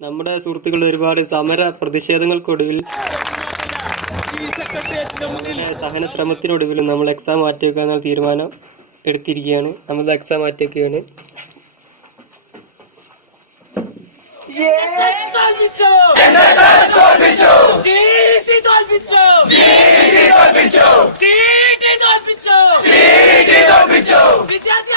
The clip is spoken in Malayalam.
നമ്മുടെ സുഹൃത്തുക്കളുടെ ഒരുപാട് സമര പ്രതിഷേധങ്ങൾക്കൊടുവിൽ സഹന ശ്രമത്തിനൊടുവിലും നമ്മൾ എക്സാം മാറ്റിവെക്കാനുള്ള തീരുമാനം എടുത്തിരിക്കുകയാണ്. നമ്മൾ എക്സാം മാറ്റിവെക്കുകയാണ്. വിദ്യാർത്ഥി